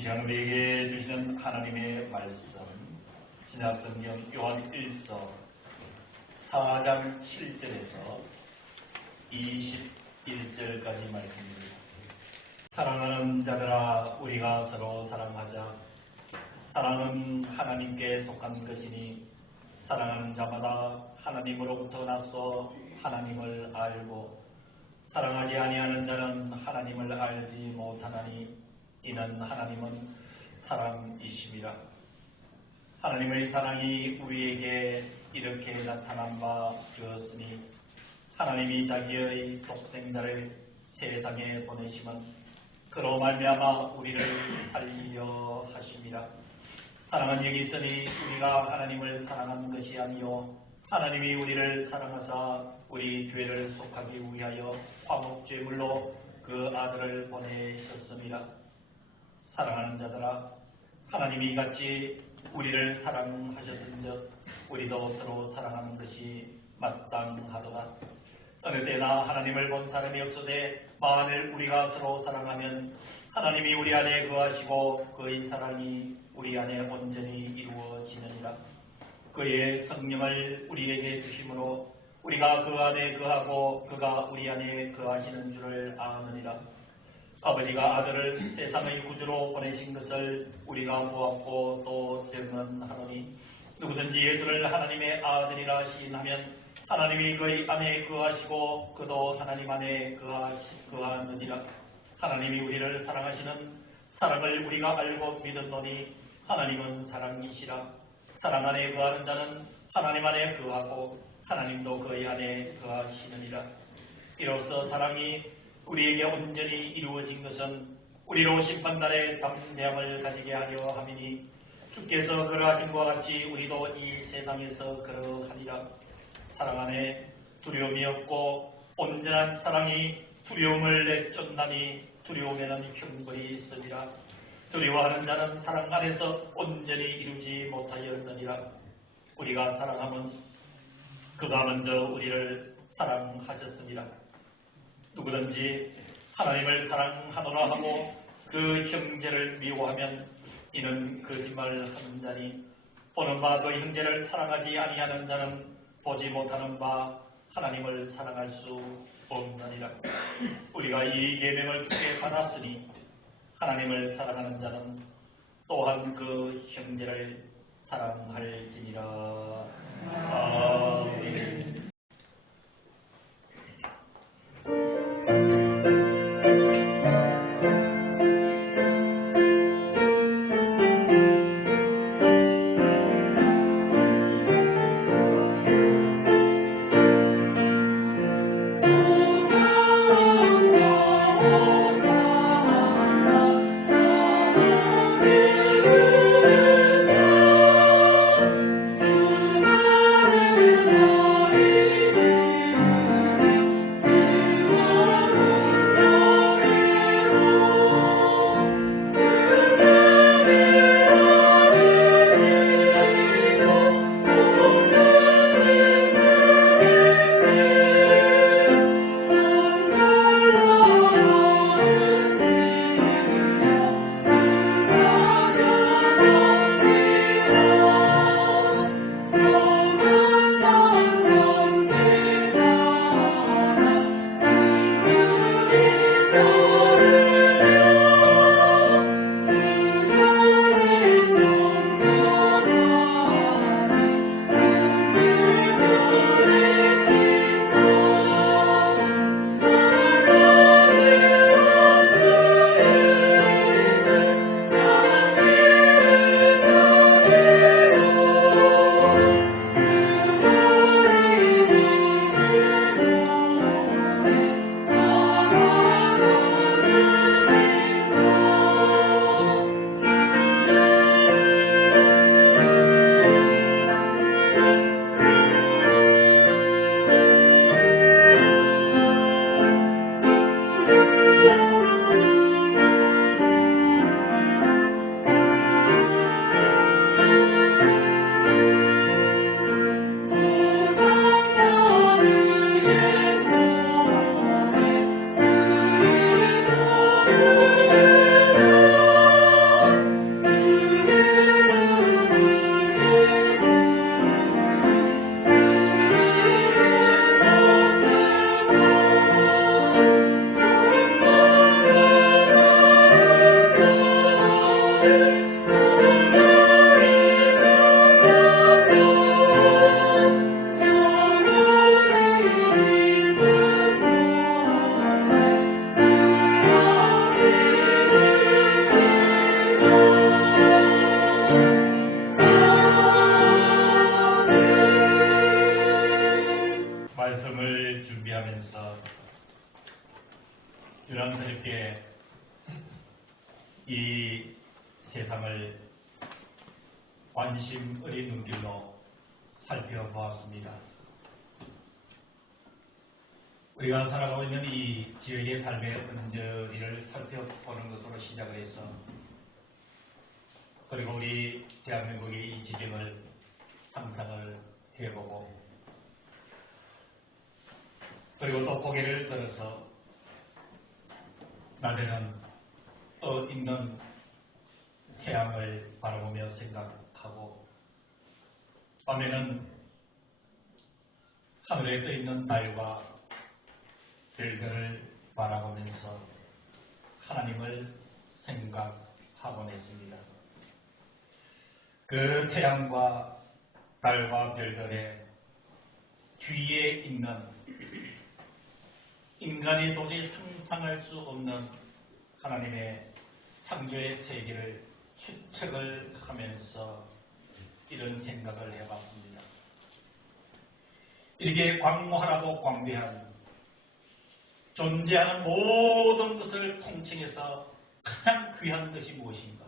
시간 우리에게 주시는 하나님의 말씀, 신약성경 요한 1서 4장 7절에서 21절까지 말씀입니다. 사랑하는 자들아, 우리가 서로 사랑하자. 사랑은 하나님께 속한 것이니 사랑하는 자마다 하나님으로부터 나서 하나님을 알고, 사랑하지 아니하는 자는 하나님을 알지 못하나니 이는 하나님은 사랑이심이라. 하나님의 사랑이 우리에게 이렇게 나타난 바 되었으니 하나님이 자기의 독생자를 세상에 보내심은 그로 말미암아 우리를 살리려 하심이라. 사랑은 여기 있으니 우리가 하나님을 사랑한 것이 아니요 하나님이 우리를 사랑하사 우리 죄를 속하기 위하여 화목제물로 그 아들을 보내셨습니다. 사랑하는 자들아, 하나님이 같이 우리를 사랑하셨은즉 우리도 서로 사랑하는 것이 마땅하도다. 어느 때나 하나님을 본 사람이 없으되 만일 우리가 서로 사랑하면 하나님이 우리 안에 거하시고 그의 사랑이 우리 안에 온전히 이루어지느니라. 그의 성령을 우리에게 주심으로 우리가 그 안에 거하고 그가 우리 안에 거하시는 줄을 아느니라. 아버지가 아들을 세상의 구주로 보내신 것을 우리가 보았고 또 증언하노니 누구든지 예수를 하나님의 아들이라 시인하면 하나님이 그의 안에 거하시고 그도 하나님 안에 거하느니라. 하나님이 우리를 사랑하시는 사랑을 우리가 알고 믿었노니 하나님은 사랑이시라. 사랑 안에 거하는 자는 하나님 안에 거하고 하나님도 그의 안에 거하시느니라. 이로써 사랑이 우리에게 온전히 이루어진 것은 우리로 심판날에 담대함을 가지게 하려 함이니 주께서 그러하신 것 같이 우리도 이 세상에서 그러하리라. 사랑 안에 두려움이 없고 온전한 사랑이 두려움을 내쫓나니 두려움에는 형벌이 있으리라. 두려워하는 자는 사랑 안에서 온전히 이루지 못하였느니라. 우리가 사랑하면 그가 먼저 우리를 사랑하셨습니다. 누구든지 하나님을 사랑하노라 하고 그 형제를 미워하면 이는 거짓말하는 자니 보는 바 그 형제를 사랑하지 아니하는 자는 보지 못하는 바 하나님을 사랑할 수 없느니라. 우리가 이 계명을 주께 받았으니 하나님을 사랑하는 자는 또한 그 형제를 사랑할지니라. 아멘. 유난스럽게 이 세상을 관심 어린 눈길로 살펴보았습니다. 우리가 살아가고 있는 이 지역의 삶의 언저리를 살펴보는 것으로 시작을 해서 그리고 우리 대한민국의 이 지경을 상상을 해보고 그리고 또 고개를 들어서 낮에는 떠 있는 태양을 바라보며 생각하고 밤에는 하늘에 떠 있는 달과 별들을 바라보면서 하나님을 생각하곤 했습니다. 그 태양과 달과 별들의 뒤에 있는 인간이 도저히 상상할 수 없는 하나님의 창조의 세계를 추측을 하면서 이런 생각을 해봤습니다. 이렇게 광활하고 광대한 존재하는 모든 것을 통칭해서 가장 귀한 것이 무엇인가?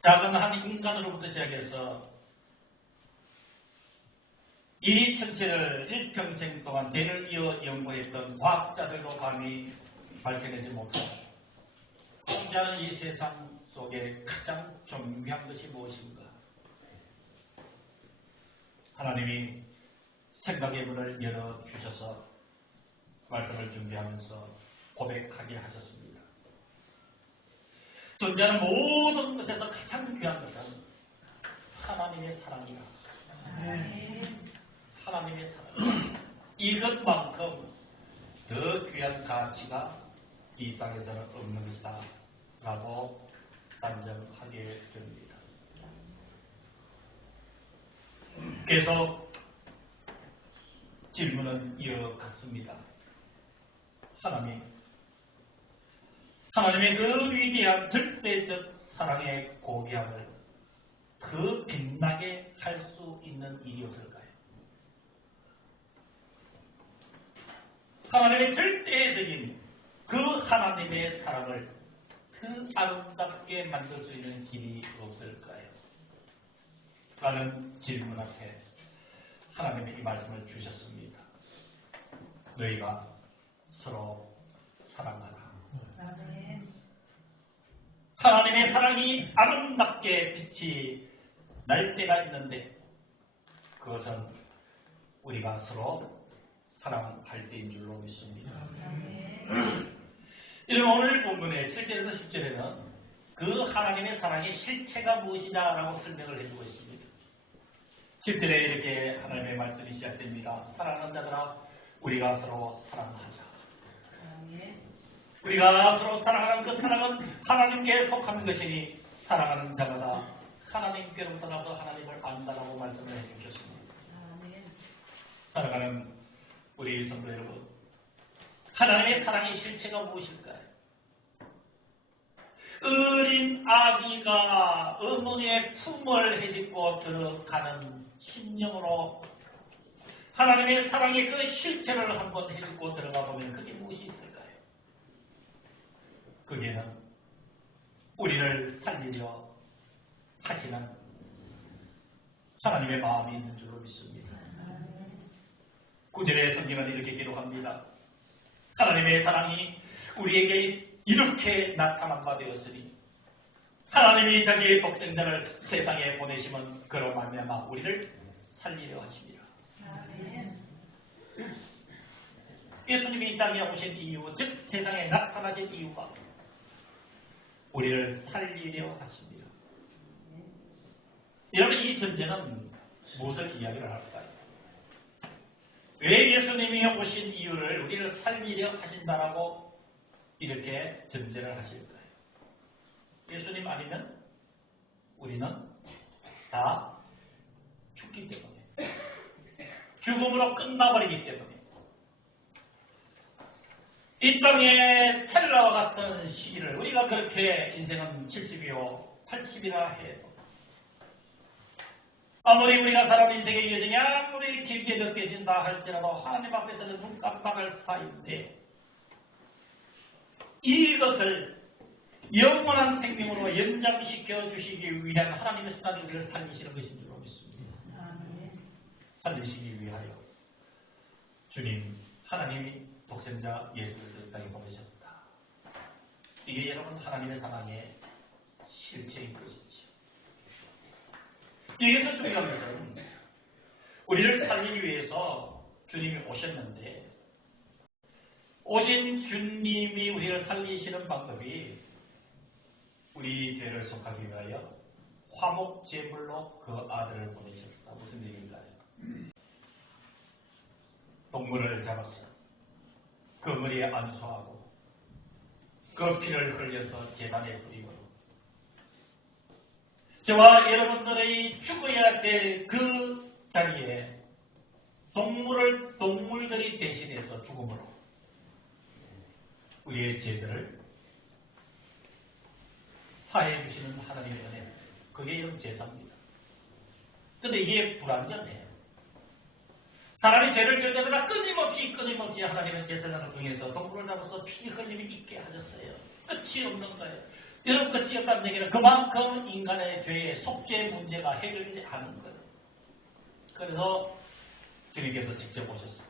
작은 한 인간으로부터 시작해서 이 천체를 일평생 동안 대를 이어 연구했던 과학자들도 감히 밝혀내지 못한 존재하는 이 세상 속에 가장 존귀한 것이 무엇인가? 하나님이 생각의 문을 열어주셔서 말씀을 준비하면서 고백하게 하셨습니다. 존재하는 모든 것에서 가장 귀한 것은 하나님의 사랑이다. 하나님의 사랑. 이것만큼 더 귀한 가치가 이 땅에서는 없는 것이다 라고 단정하게 됩니다. 계속 질문은 이어갔습니다. 하나님의 그 위대한 절대적 사랑의 고귀함을 더 빛나게 할 수 있는 일이 없을까요? 하나님의 절대적인 그 하나님의 사랑을 더 아름답게 만들 수 있는 길이 없을까요? 라는 질문 앞에 하나님이 이 말씀을 주셨습니다. 너희가 서로 사랑하라. 하나님의 사랑이 아름답게 빛이 날 때가 있는데 그것은 우리가 서로 사랑할 때인 줄로 믿습니다. 이런 오늘 본문의 7절에서 10절에는 그 하나님의 사랑의 실체가 무엇이냐라고 설명을 해주고 있습니다. 10절에 이렇게 하나님의 말씀이 시작됩니다. 사랑하는 자들아 우리가 서로 사랑하자. 우리가 서로 사랑하는 그 사랑은 하나님께 속한 것이니 사랑하는 자마다 하나님께로부터 나서 하나님을 안다라고 말씀을 해주셨습니다. 사랑하는 우리 성도 여러분, 하나님의 사랑의 실체가 무엇일까요? 어린 아기가 어머니의 품을 헤집고 들어가는 심령으로 하나님의 사랑의 그 실체를 한번 헤집고 들어가 보면 그게 무엇이 있을까요? 그게는 우리를 살리려 하시는 하나님의 마음이 있는 줄로 믿습니다. 9절의 성경은 이렇게 기록합니다. 하나님의 사랑이 우리에게 이렇게 나타난 바 되었으니 하나님이 자기의 독생자를 세상에 보내시면 그로 말미암아 우리를 살리려 하십니다. 예수님이 이 땅에 오신 이유, 즉 세상에 나타나신 이유가 우리를 살리려 하십니다. 여러분 이 전제는 무엇을 이야기를 할까요? 왜 예수님이 오신 이유를 우리를 살리려 하신다라고 이렇게 전제를 하실까요? 예수님 아니면 우리는 다 죽기 때문에 죽음으로 끝나버리기 때문에 이 땅의 텔라와 같은 시기를 우리가 그렇게 인생은 70이요 80이라 해도 아무리 우리가 사람 인생의 여정이 아무리 길게 느껴진다 할지라도 하나님 앞에서는 눈 깜빡할 사이인데 이것을 영원한 생명으로 연장시켜 주시기 위한 하나님의 수단이 우리를 살리시는 것인 줄 믿습니다. 살리시기 위하여 주님 하나님이 독생자 예수를 이 땅에 보내셨다. 이게 여러분 하나님의 사랑의 실체인 것이지. 여기서 중요한 것은 우리를 살리기 위해서 주님이 오셨는데 오신 주님이 우리를 살리시는 방법이 우리 죄를 속하기 위하여 화목제물로 그 아들을 보내셨다. 무슨 얘기인가요? 동물을 잡았어. 그 머리에 안수하고 그 피를 흘려서 제단에 뿌리고 저와 여러분들의 죽어야 될 그 자리에 동물들이 대신해서 죽음으로 우리의 죄들을 사해 주시는 하나님의 은혜, 그게 영제사입니다. 그런데 이게 불완전해요. 사람이 죄를 지을 때마다 끊임없이 하나님은 제사장을 통해서 동물을 잡아서 피 흘림이 있게 하셨어요. 끝이 없는 거예요. 여러분, 끝이 없다는 얘기는 그만큼 인간의 죄의 속죄 문제가 해결되지 않은 거예요. 그래서 주님께서 직접 오셨어요.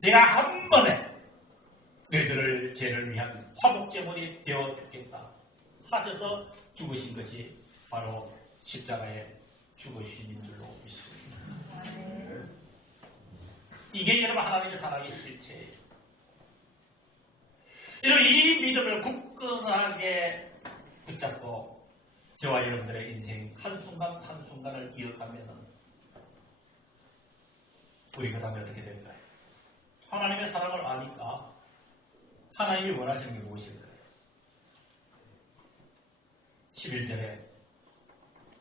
내가 한 번에 너희들을 죄를 위한 화목제물이 되어 듣겠다 하셔서 죽으신 것이 바로 십자가에 죽으신 줄로 믿습니다. 이게 여러분 하나님의 사랑의 실체예요. 여러분 이 믿음을 굳건하게 붙잡고 저와 여러분들의 인생 한순간 한순간을 이어가면 우리 그 다음에 어떻게 될까요? 하나님의 사랑을 아니까 하나님이 원하시는 게 무엇일까요? 11절에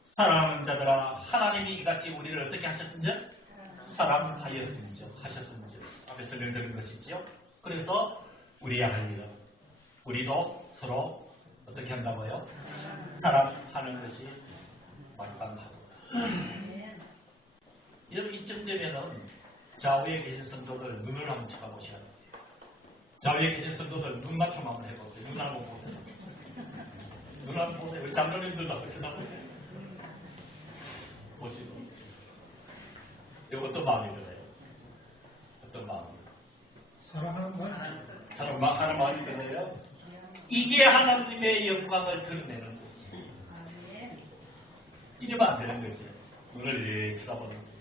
사랑하는 자들아 하나님이 이같이 우리를 어떻게 하셨은지 사랑하였음즉 하셨음즉 앞에 설명드린 것이지요. 그래서 우리의 할 일은 우리도 서로 어떻게 한다고요? 사랑하는 것이 마땅하도다. 여러분 이쯤 되면은 좌우에 계신 성도들 눈을 한번 쳐다보셔야 돼요. 좌우에 계신 성도들 눈 맞춤 한번 해보세요. 눈 한번 보세요. 눈 한번 보세요. 우리 장로님들도 한번 쳐다보세요. 보시고 이거 어떤 마음이 들어요? 어떤 마음? 사랑하는 말. 하는 마음이 들어요? 이게 하나님의 영광을 드러내는 거지. 이러면 안 되는 거지. 눈을 이렇게 쳐다보는 거지.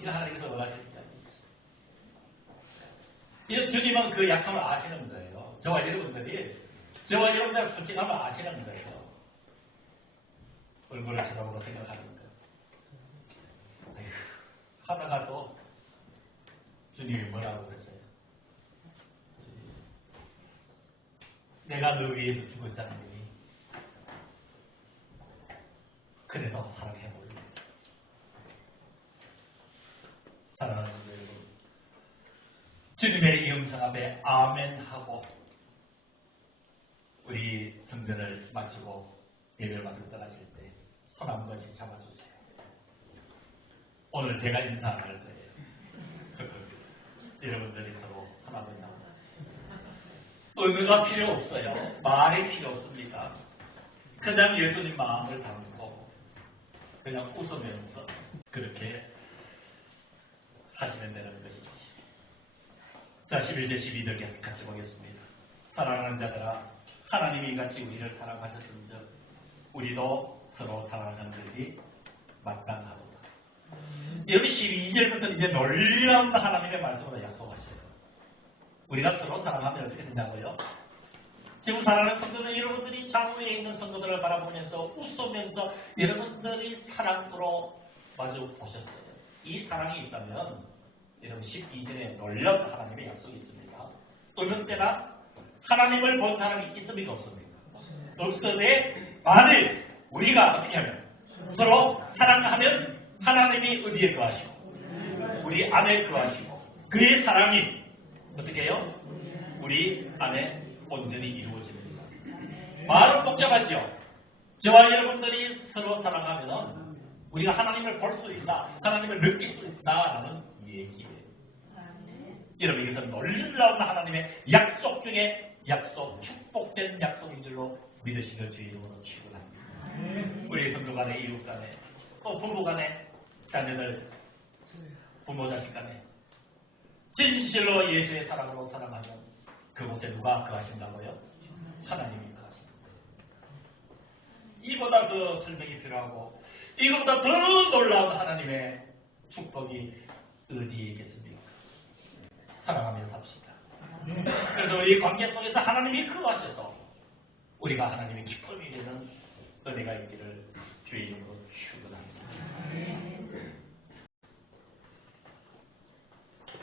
이거 하나님께서 원하십니다. 이 주님은 그 약함을 아시는 거예요. 저와 여러분들 솔직함을 아시는 거예요. 얼굴을 쳐다보고 생각하는 거예요. 하다가 또 주님이 뭐라고 그랬어요? 내가 너 위해서 죽었다는 니 그래도 사랑해볼래. 사랑하는 여러분, 주님의 영성 앞에 아멘하고 우리 성전을 마치고 예배를 마치고 떠나실 때 손 한 번씩 잡아주세요. 오늘 제가 인사 안 할 거예요. 여러분들이 서로 손 한 번 잡아주세요. 의미가 필요 없어요. 말이 필요 없습니다. 그냥 예수님 마음을 담고 그냥 웃으면서 그렇게 하시면 되는 것이지. 자, 11절 12절 같이 보겠습니다. 사랑하는 자들아 하나님이 같이 우리를 사랑하셨은즉 우리도 서로 사랑하는 것이 마땅하도다. 여기 12절부터 이제 놀라운 하나님의 말씀으로 약속하셔요. 우리가 서로 사랑하면 어떻게 된다고요? 지금 사랑하는 성도들, 여러분들이 좌우에 있는 성도들을 바라보면서 웃으면서 여러분들이 사랑으로 마주 보셨어요. 이 사랑이 있다면 여러분 12절에 놀라운 하나님의 약속이 있습니다. 어느 때나 하나님을 본 사람이 있습니까? 없습니까? 없으되 만일 우리가 어떻게 하면 서로 사랑하면 하나님이 어디에 거하시고 우리 안에 거하시고 그의 사랑이 어떻게 해요? 우리 안에 온전히 이루어집니다. 말은 복잡하죠? 저와 여러분들이 서로 사랑하면 우리가 하나님을 볼 수 있다, 하나님을 느낄 수 있다라는 얘기예요. 여러분, 이것은 놀라운 하나님의 약속 중에 약속, 축복된 약속인 줄로 믿으시길 주의 이름으로 축원합니다. 우리 성도 간에, 이웃 간에, 또 부부 간에, 자녀들, 부모 자식 간에 진실로 예수의 사랑으로 사랑하면 그곳에 누가 거하신다고요? 하나님이 거하십니다. 이보다 더 설명이 필요하고 이보다 더 놀라운 하나님의 축복이 어디에 있겠습니까? 사랑하며 삽시다. 그래서 우리 관계 속에서 하나님이 거하셔서 우리가 하나님의 기쁨이 되는 은혜가 있기를 주의 이름으로 축원합니다.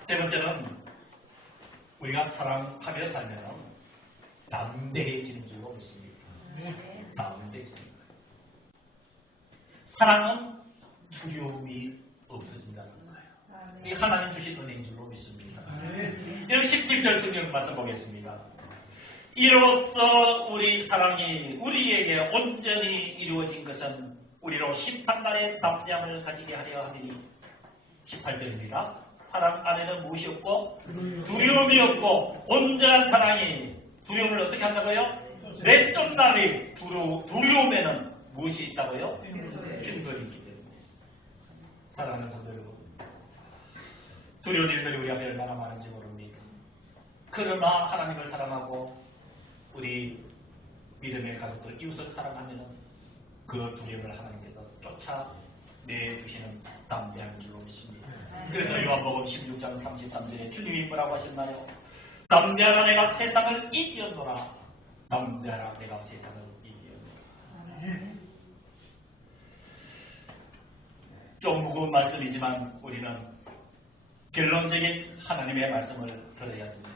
세 번째는 우리가 사랑하며 살면 담대해지는 줄로 믿습니다. 담대해지는 거예요. 사랑은 두려움이 없어진다는 거예요. 이 하나님 주신 은혜인 줄로 믿습니다. 여기 17절 성경 말씀 보겠습니다. 이로써 우리 사랑이 우리에게 온전히 이루어진 것은 우리로 심판날의 담대함을 가지게 하려 하니 18절입니다. 사랑 안에는 무엇이 없고 두려움이 없고 온전한 사랑이 두려움을 어떻게 한다고요? 내적 날이 두려움에는 무엇이 있다고요? 균열이 있기 때문에. 사랑하는 성도 여러분, 두려운 일들이 우리 앞에 얼마나 많은지 모릅니다. 그러나 하나님을 사랑하고 우리 믿음의 가족들, 이웃을 사랑하면 그 두려움을 하나님께서 쫓아내주시는 담대한 줄로 믿습니다. 그래서 요한복음 16장 33절에 주님이 뭐라고 하셨나요? 담대하라, 내가 세상을 이기었노라. 담대하라, 내가 세상을 이기었노라. 좀 무거운 말씀이지만 우리는 결론적인 하나님의 말씀을 들어야 됩니다.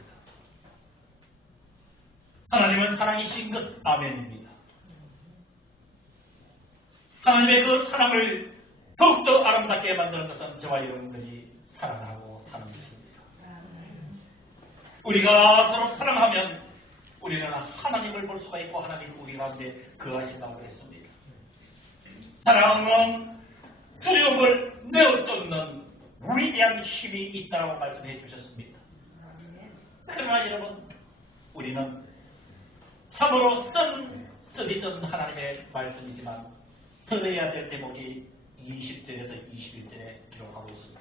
하나님은 사랑이신 것 아멘입니다. 하나님의 그 사랑을 더욱더 아름답게 만드는 것은 저와 여러분들이 사랑하고 사는 것입니다. 우리가 서로 사랑하면 우리는 하나님을 볼 수가 있고 하나님은 우리 가운데 거하신다고 했습니다. 사랑은 두려움을 내어쫓는 위대한 힘이 있다고 말씀해 주셨습니다. 그러나 여러분, 우리는 참으로 쓰디쓴 하나님의 말씀이지만 들어야 될 대목이 20절에서 21절에 기록하고 있습니다.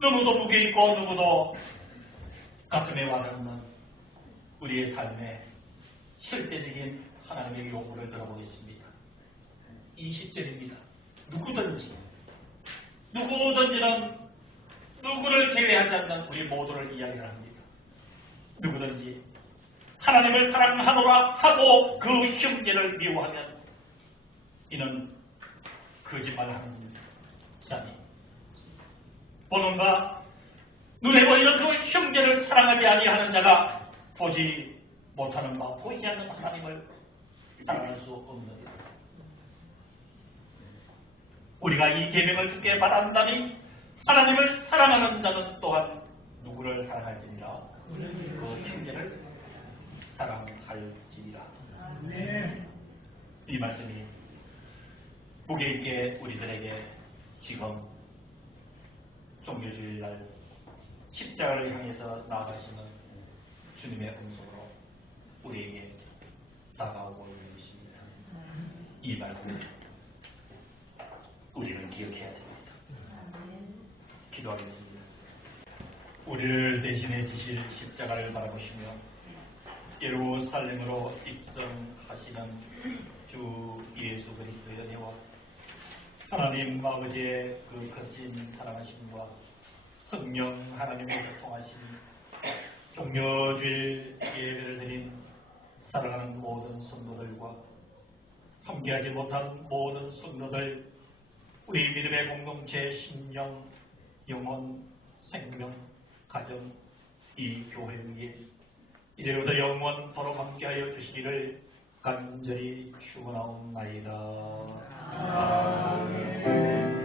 너무도 무게 있고 너무도 가슴에 와닿는 우리의 삶의 실제적인 하나님의 요구를 들어보겠습니다. 20절입니다. 누구든지는 누구를 제외하지 않는 우리 모두를 이야기를 합니다. 누구든지 하나님을 사랑하노라 하고 그 형제를 미워하면 이는 거짓말하는 자니 보는가 눈에 보이는 그 형제를 사랑하지 아니하는 자가 보지 못하는 바 보이지 않는 하나님을 사랑할 수 없느니라. 우리가 이 계명을 주께 받았다니 하나님을 사랑하는 자는 또한 누구를 사랑할지니라 그 형제를 사랑할지니라. 이 말씀이 무게 있게 우리들에게 지금 종교주일날 십자가를 향해서 나아가시는 주님의 음성으로 우리에게 다가오고 있는 것입니다. 이 말씀을 우리는 기억해야 됩니다. 기도하겠습니다. 우리를 대신해 지실 십자가를 바라보시며 예루살렘으로 입성하시는 주 예수 그리스도의 은혜와 하나님 아버지의 그 크신 사랑하심과 성령 하나님의 교통하심이 종려주일 예배를 드린 사랑하는 모든 성도들과 함께하지 못한 모든 성도들, 우리 믿음의 공동체, 심령, 영혼, 생명, 가정, 이 교회 위에 이제부터 영원토록 함께하여 주시기를 간절히 축원하옵나이다. 아멘.